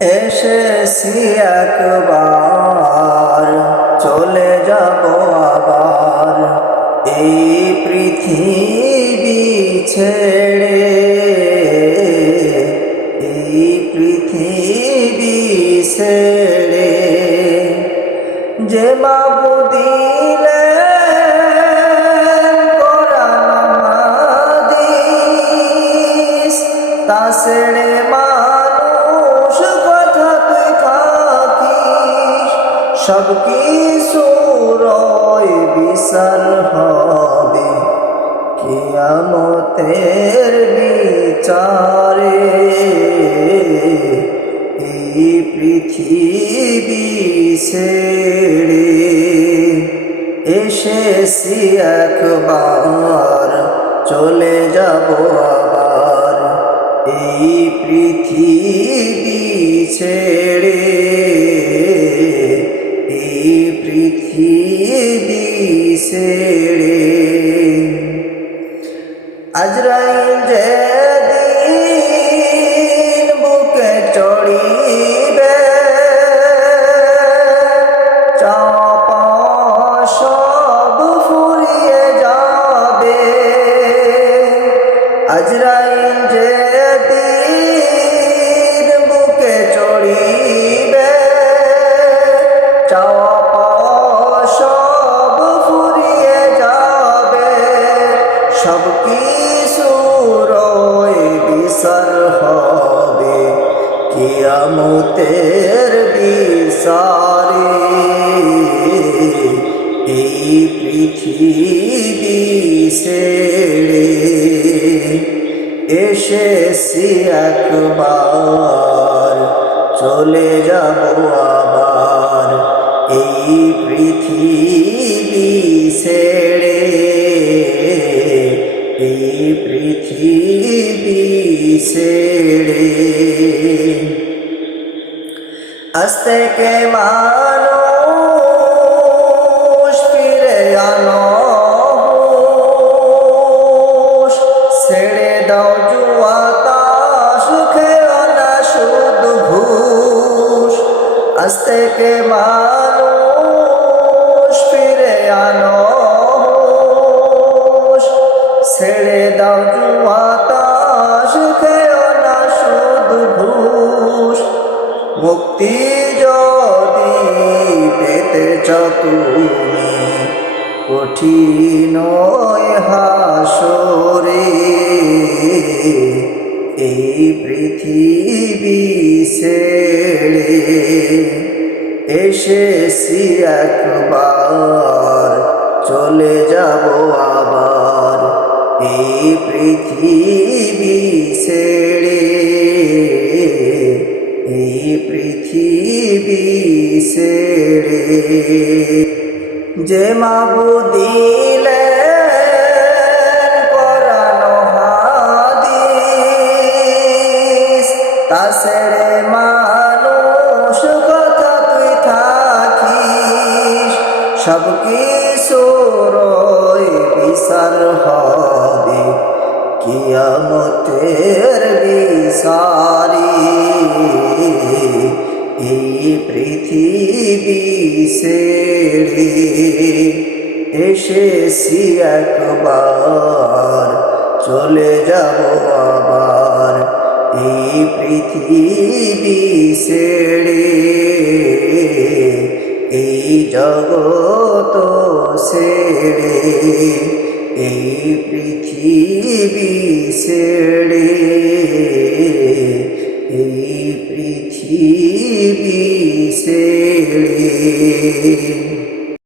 এসেছি একবার, চলে যাব আবার এই পৃথিবী ছেড়ে। এই পৃথিবী ছেড়ে যে মাবুদিলেন কোরআন হাদিস, তা ছেড়ে মানুষ কথা তুই থাকিস। সব কিছুর বিচার হবে কিয়ামতের বিচারে। এই পৃথিবী ছেড়ে এসেছি একবার, চলে যাব আবার এই পৃথিবী ছেড়ে। এই পৃথিবী ছেড়ে আজরাইল যেদিন বুকে চড়িবে, চাপা সব ফুরিয়ে যাবে। আজরাইল যেদিন বুকে চড়িবে, চাপা সব ফুরিয়ে যাবে। সব কিছুর বিচার হবে কিয়ামতের বিচারে। এই পৃথিবী ছেড়ে এসেছি একবার, চলে যাব আবার এই পৃথিবী ছেড়ে। এই পৃথিবী ছেড়ে আজ থেকে মানুষ ফিরে আনো হুঁশ, ছেড়ে দাও জুয়া তাস, খেও না সুদ ঘুষ। আজ থেকে মানুষ ফিরে আনো হুঁশ, ছেড়ে দাও জুয়া তাস, খেও না সুদ ঘুষ। মুক্তি যদি পেতে চাও তুমি কঠিন হাসরে। এই পৃথিবী ছেড়ে এসেছি একবার, চলে যাব আবার এই পৃথিবী ছেড়ে। এই পৃথিবী ছেড়ে যে মাবুদিলেন কোরআন হাদিস, তা ছেড়ে মানুষ কথা তুই থাকিস। সব কিছুর বিচার হবে কিয়ামতের বিচারে। এই পৃথিবী ছেড়ে এসেছি একবার, চলে যাব আবার এই পৃথিবী ছেড়ে। এই জগৎ ছেড়ে এই পৃথিবী ছেড়ে। এই পৃথিবী ছেড়ে